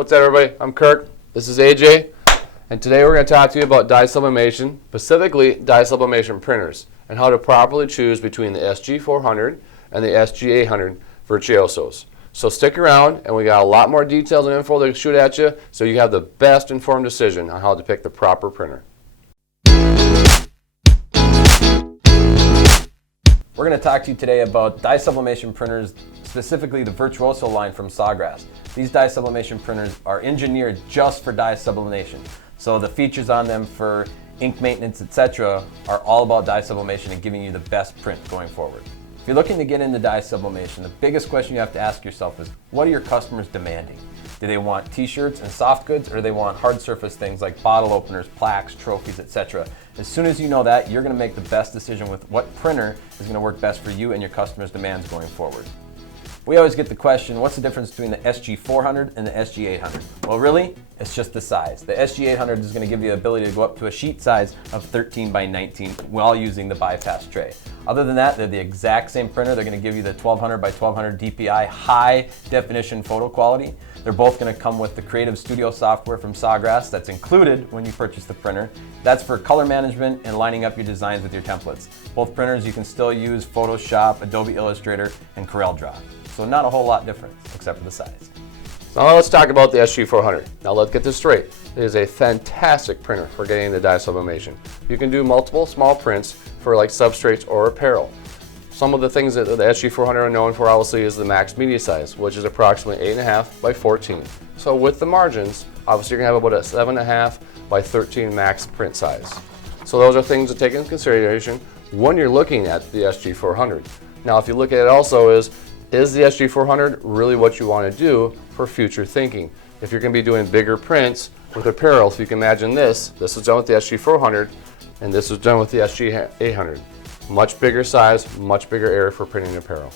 What's up, everybody? I'm Kirk. This is AJ. And today we're going to talk to you about dye sublimation, specifically dye sublimation printers, and how to properly choose between the SG400 and the SG800 Virtuosos. So stick around, and we got a lot more details and info to shoot at you, so you have the best informed decision on how to pick the proper printer. We're going to talk to you today about dye sublimation printers, specifically the Virtuoso line from Sawgrass. These dye sublimation printers are engineered just for dye sublimation. So the features on them for ink maintenance, etc. are all about dye sublimation and giving you the best print going forward. If you're looking to get into dye sublimation, the biggest question you have to ask yourself is, what are your customers demanding? Do they want t-shirts and soft goods, or do they want hard surface things like bottle openers, plaques, trophies, etc.? As soon as you know that, you're going to make the best decision with what printer is going to work best for you and your customers' demands going forward. We always get the question, what's the difference between the SG400 and the SG800? Well, really, it's just the size. The SG800 is going to give you the ability to go up to a sheet size of 13 by 19 while using the bypass tray. Other than that, they're the exact same printer. They're going to give you the 1200 by 1200 DPI high definition photo quality. They're both going to come with the Creative Studio software from Sawgrass that's included when you purchase the printer. That's for color management and lining up your designs with your templates. Both printers you can still use Photoshop, Adobe Illustrator, and CorelDRAW. So not a whole lot different, except for the size. Now let's talk about the SG400. Now let's get this straight. It is a fantastic printer for getting into dye sublimation. You can do multiple small prints for like substrates or apparel. Some of the things that the SG400 are known for obviously is the max media size, which is approximately 8.5 by 14. So with the margins, obviously you're going to have about a 7.5 by 13 max print size. So those are things to take into consideration when you're looking at the SG400. Now if you look at it also is the SG400 really what you want to do for future thinking? If you're going to be doing bigger prints with apparel, so you can imagine this is done with the SG400 and this is done with the SG800. Much bigger size, much bigger area for printing apparel.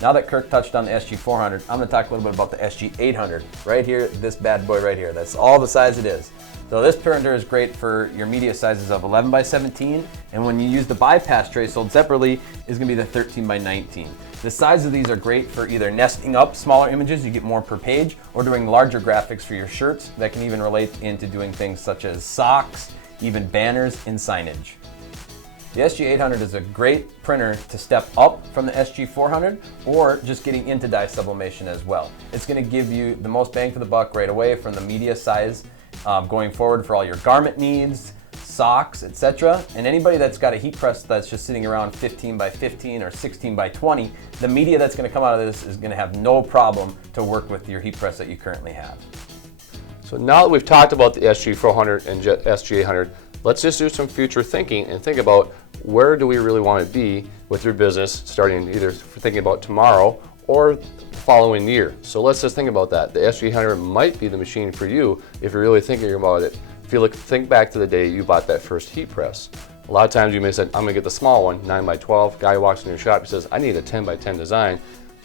Now that Kirk touched on the SG400, I'm going to talk a little bit about the SG800. Right here, this bad boy right here. That's all the size it is. So this printer is great for your media sizes of 11 by 17, and when you use the bypass tray sold separately, is going to be the 13 by 19. The size of these are great for either nesting up smaller images, you get more per page, or doing larger graphics for your shirts that can even relate into doing things such as socks, even banners and signage. The SG800 is a great printer to step up from the SG400 or just getting into dye sublimation as well. It's going to give you the most bang for the buck right away from the media size going forward for all your garment needs, socks, etc. And anybody that's got a heat press that's just sitting around 15 by 15 or 16 by 20, the media that's going to come out of this is going to have no problem to work with your heat press that you currently have. So now that we've talked about the SG400 and SG800, let's just do some future thinking and think about where do we really want to be with your business starting either thinking about tomorrow or the following year. So let's just think about that. The SG800 might be the machine for you if you're really thinking about it. If you think back to the day you bought that first heat press. A lot of times you may say, I'm going to get the small one, 9 by 12. Guy walks in your shop, he says, I need a 10 by 10 design.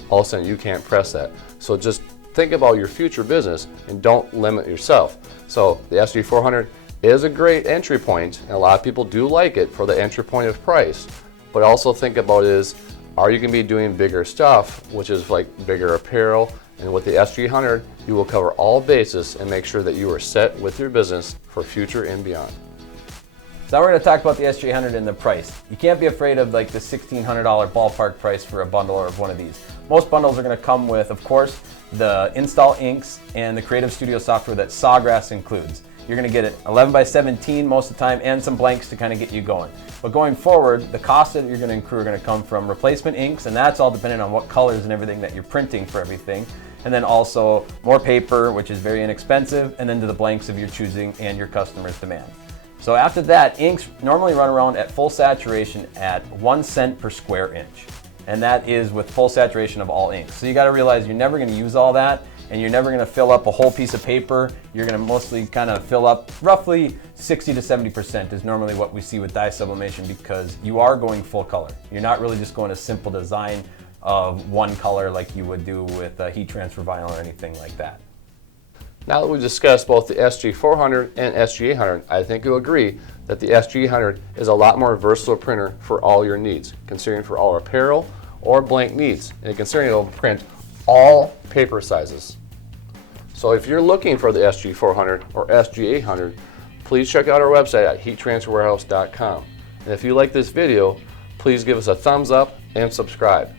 All of a sudden you can't press that. So just think about your future business and don't limit yourself. So the SG400 is a great entry point, and a lot of people do like it for the entry point of price. But also think about is, are you going to be doing bigger stuff, which is like bigger apparel? And with the SG800, you will cover all bases and make sure that you are set with your business for future and beyond. So now we're going to talk about the SG800 and the price. You can't be afraid of like the $1,600 ballpark price for a bundle or of one of these. Most bundles are going to come with, of course, the install inks and the Creative Studio software that Sawgrass includes. You're going to get it 11 by 17 most of the time and some blanks to kind of get you going. But going forward, the costs that you're going to incur are going to come from replacement inks, and that's all dependent on what colors and everything that you're printing for everything. And then also more paper, which is very inexpensive, and then to the blanks of your choosing and your customer's demand. So after that, inks normally run around at full saturation at 1 cent per square inch. And that is with full saturation of all inks. So you got to realize you're never going to use all that, and you're never going to fill up a whole piece of paper. You're going to mostly kind of fill up roughly 60 to 70% is normally what we see with dye sublimation, because you are going full color. You're not really just going a simple design of one color like you would do with heat transfer vinyl or anything like that. Now that we've discussed both the SG400 and SG800, I think you'll agree that the SG800 is a lot more versatile printer for all your needs, considering for all apparel or blank needs, and considering it'll print all paper sizes. So if you're looking for the SG400 or SG800, please check out our website at heattransferwarehouse.com. And if you like this video, please give us a thumbs up and subscribe.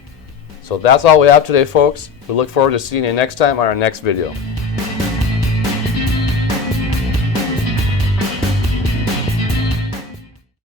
So that's all we have today, folks. We look forward to seeing you next time on our next video.